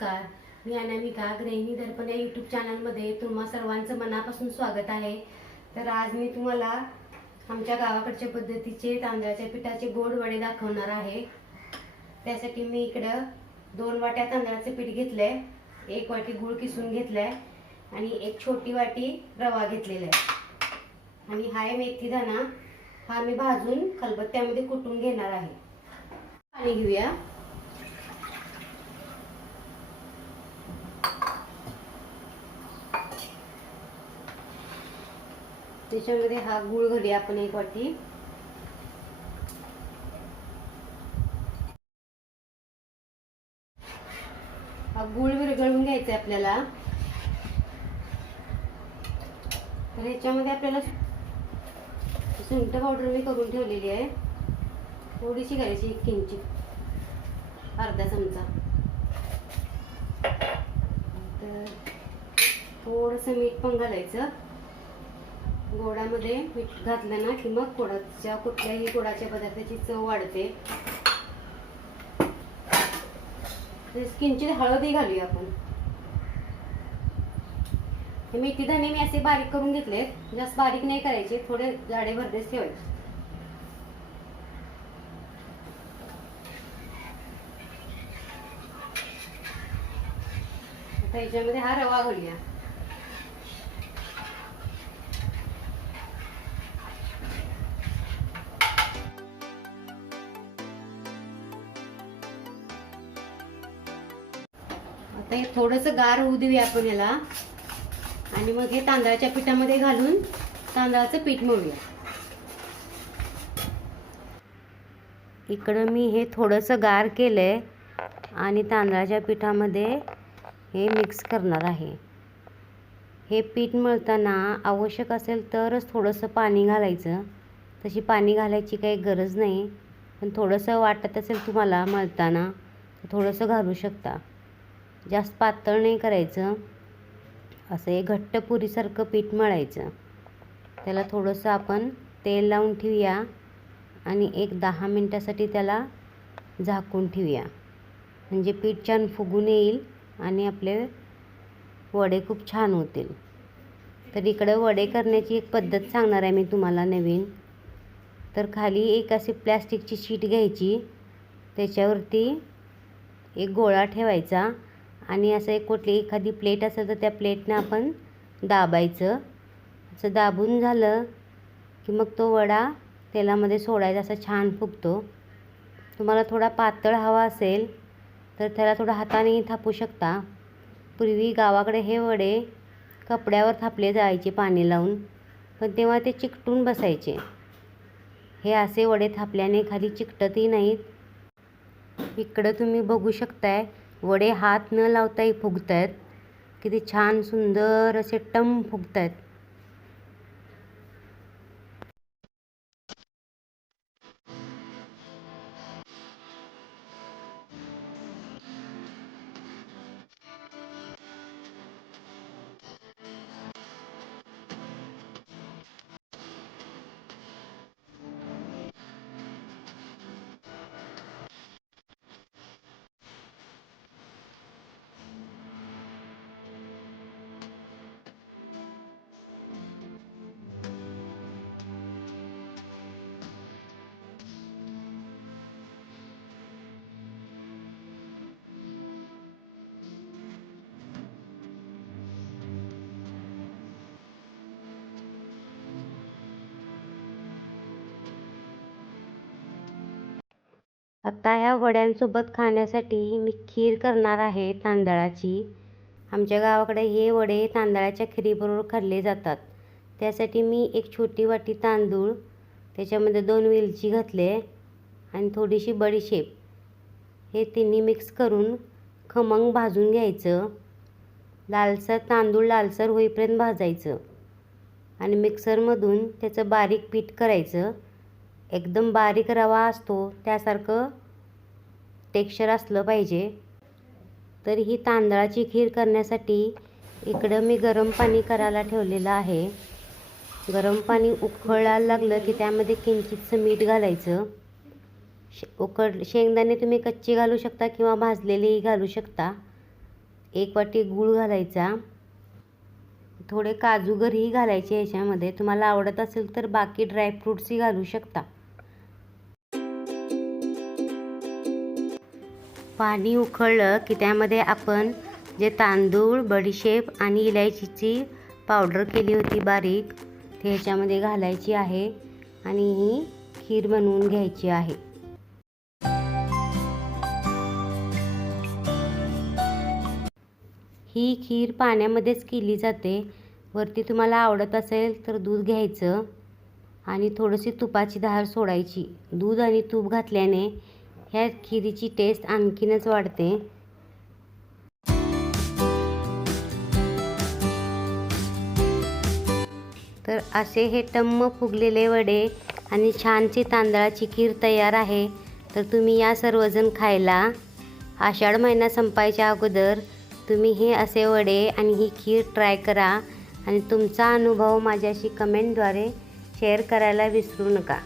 नमस्कार. मी अनामिका गृहिणी दर्पण या यूट्यूब चॅनलमध्ये तुम्हा सर्वांचं मनापासून स्वागत आहे. तर आज मी तुम्हाला आमच्या गावाकडच्या पद्धतीचे तांदळाच्या पिठाचे गोड वडे दाखवणार आहे. त्यासाठी मी इकडं 2 वाट्या तांदळाचे पीठ घेतलंय, 1 वाटी गूळ किसून घेतलाय आणि 1 छोटी वाटी रवा घेतलेला आहे. आणि हा मेथी दाणा, हा मी भाजून खलबत्त्यामध्ये कुटून घेणार आहे. पाणी घेऊया. त्याच्यामध्ये हा गूळ घालूया आपण 1 वाटी. हा गूळ विरघळून घ्यायचा आपल्याला. तर ह्याच्यामध्ये आपल्याला सुंठ पावडर मी करून ठेवलेली आहे, थोडीशी घालायची, 1 किंचित, अर्धा चमचा. तर थोडंसं मीठ पण घालायचं. गोडामध्ये मीठ घातलं ना की मग कुठल्याही गोडाच्या पदार्थाची चव वाढते. किंचित हळदही घालूया आपण. हे मेथी दाणे मी असे बारीक करून घेतले, जास्त बारीक नाही करायचे, थोडे जाडे भरडेच ठेवायचे. आता याच्यामध्ये हा रवा घालूया. आता हे थोडंसं गार होऊ देऊया आपण याला, आणि मग हे तांदळाच्या पिठामध्ये घालून तांदळाचं पीठ मळूया. इकडं मी हे थोडंसं गार केलंय आणि तांदळाच्या पिठामध्ये हे मिक्स करणार आहे. हे पीठ मळताना आवश्यक असेल तरच थोडंसं पाणी घालायचं, तशी पाणी घालायची काही गरज नाही. पण थोडंसं वाटत असेल तुम्हाला मळताना तर थोडंसं घालू शकता. जास्त पातळ नाही करायचं, असं एक घट्ट पुरीसारखं पीठ मळायचं. त्याला थोडंसं आपण तेल लावून ठेवूया आणि 10 मिनटासाठी त्याला झाकून ठेवूया, म्हणजे पीठ छान फुगून येईल आणि आपले वडे खूप छान होतील. तर इकडे वडे करण्याची एक पद्धत सांगणार आहे मी तुम्हाला नवीन. तर खाली एक अशी प्लॅस्टिकची शीट घ्यायची, त्याच्यावरती एक गोळा ठेवायचा आणि असं एखादी प्लेट असेल तर त्या प्लेटने आपण दाबायचं. असं दाबून झालं की मग तो वडा तेलामध्ये सोडायचा, असा छान फुगतो. तुम्हाला थोडा पातळ हवा असेल तर त्याला थोडा हातानेही थापू शकता. पूर्वी गावाकडे हे वडे कपड्यावर थापले जायचे पाणी लावून, पण तेव्हा ते चिकटून बसायचे. हे असे वडे थापल्याने खाली चिकटतही नाहीत. इकडं तुम्ही बघू शकताय, वडे हात न लावताही फुगत आहेत. किती छान सुंदर असे टम फुगत आहेत. आता ह्या वड्यांसोबत खाण्यासाठी मी खीर करणार आहे तांदळाची. आमच्या गावाकडे हे वडे तांदळाच्या खिरीबरोबर खाल्ले जातात. त्यासाठी मी 1 छोटी वाटी तांदूळ, त्याच्यामध्ये 2 वेलची घातले आणि थोडीशी बडीशेप, हे तिन्ही मिक्स करून खमंग भाजून घ्यायचं. तांदूळ लालसर होईपर्यंत भाजायचं आणि मिक्सरमधून त्याचं बारीक पीठ करायचं. एकदम बारीक रवा असतो त्यासारखं टेक्स्चर असलं पाहिजे. तर ही तांदळाची खीर करण्यासाठी इकडं मी गरम पाणी करायला ठेवलेलं आहे. गरम पाणी उकळायला लागलं की त्यामध्ये किंचितसं मीठ घालायचं. शेंगदाणे तुम्ही कच्चे घालू शकता किंवा भाजलेलेही घालू शकता. 1 वाटी गूळ घालायचा, थोडे काजू घरही घालायचे ह्याच्यामध्ये, तुम्हाला आवडत असेल तर बाकी ड्रायफ्रूट्सही घालू शकता. पाणी उकळलं की त्यामध्ये आपण जे तांदूळ, बडीशेप आणि इलायचीची पावडर केली होती बारीक, ते ह्याच्यामध्ये घालायची आहे आणि ही खीर बनवून घ्यायची आहे. ही खीर पाण्यामध्येच केली जाते. वरती तुम्हाला आवडत असेल तर दूध घ्यायचं आणि थोडीशी तुपाची धार सोडायची. दूध आणि तूप घातल्याने ह्या खिरीची टेस्ट आणखीनच वाढते. तर असे हे टम्म फुगलेले वडे आणि छानची तांदळाची खीर तयार आहे. तर तुम्ही या सर्वजण खायला. आषाढ महिना संपायच्या अगोदर तुम्ही हे असे वडे आणि ही खीर ट्राय करा आणि तुमचा अनुभव माझ्याशी कमेंटद्वारे शेअर करायला विसरू नका.